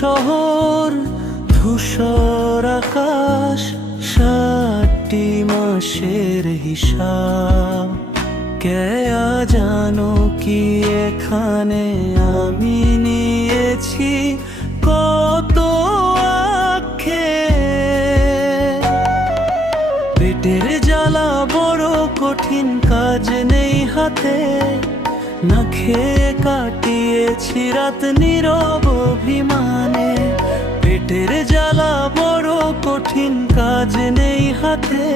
শহর, ধূসর আকাশ, ষাটটি মাসের হিসাব। কেয়া জানো কি এখানে আমি নিয়েছি? কত আখে পেটের জ্বালা বড় কঠিন, কাজ নেই হাতে। না খেয়ে কাটিয়েছি রাত নীরব অভিমানে। পেটের জ্বালা বড় কঠিন কাজ নেই হাতে।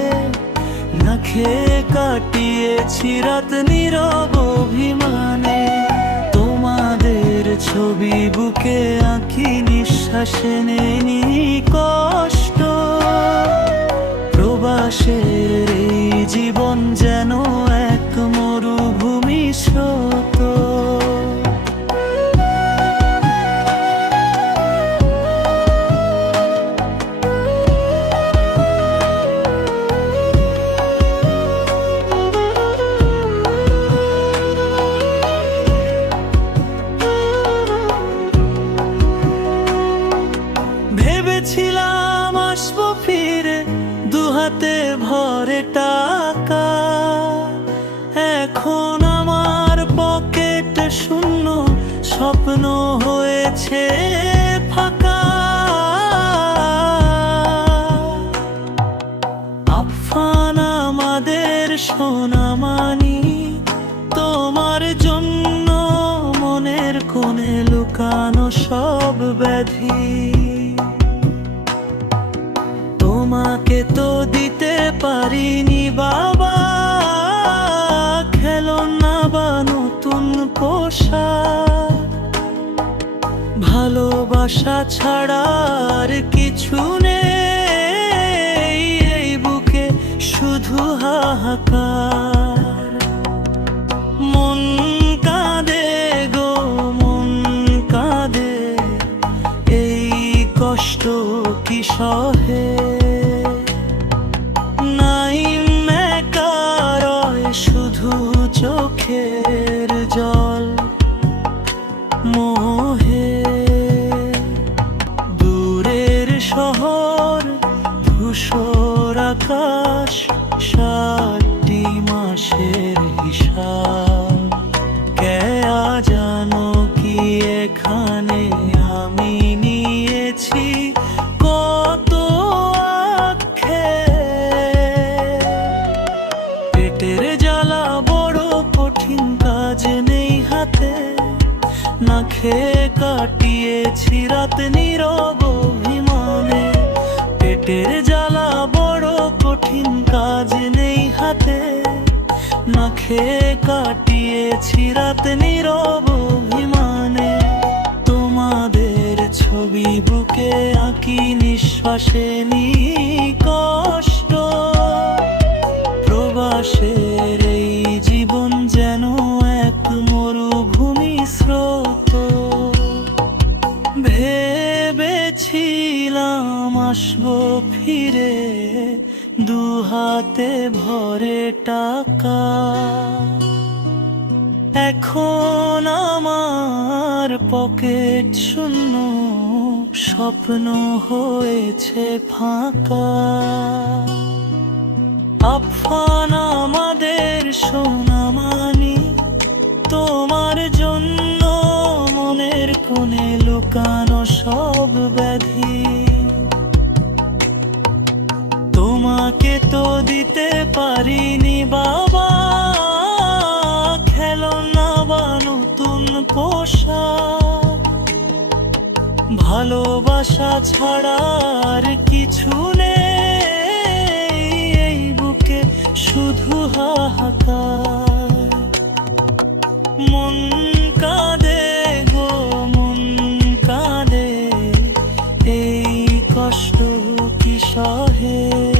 না খেয়ে কাটিয়েছি রাত নীরব অভিমানে। তোমাদের ছবি বুকে আঁকি নিঃশ্বাসে নেনি কষ্ট। দুহাতে ভরে টাকা। এখন আমার পকেট শূন্য, স্বপ্ন হয়েছে ফাঁকা। আফান আমাদের সোনামানি, তোমার জন্য মনের লুকানো সব ব্যাধি। তোমাকে তো দিতে পারিনি বাবা। খেলনা বা নতুন পোশাক। ভালোবাসা ছাড়া আর কিছু নেই, এই বুকে শুধু হাহাকার। মন গো, মন এই কষ্ট কি খেয়ে কাটিয়েছি রাত নীরব অভিমানে। পেটের জ্বালা বড় কঠিন কাজ নেই হাতে। না খেয়ে কাটিয়েছি রাত নীরব অভিমানে। তোমাদের ছবি বুকে আঁকি নিঃশ্বাসে নি কষ্ট প্রবাসের ভেবেছিলাম আসব ফিরে দুহাতে ভরে টাকা। এখন আমার পকেট শূন্য, স্বপ্ন হয়েছে ফাঁকা। আফান আমাদের সোনামানি, তোমার জন্য কোণে লুকানো সব ব্যাধি। তোমাকে তো দিতে পারিনি বাবা। খেলনা বা নতুন পোষা ভালোবাসা ছাড়া আর কিছু নেই। এই বুকে শুধু হাহাকার। কষ্ট কি সহে?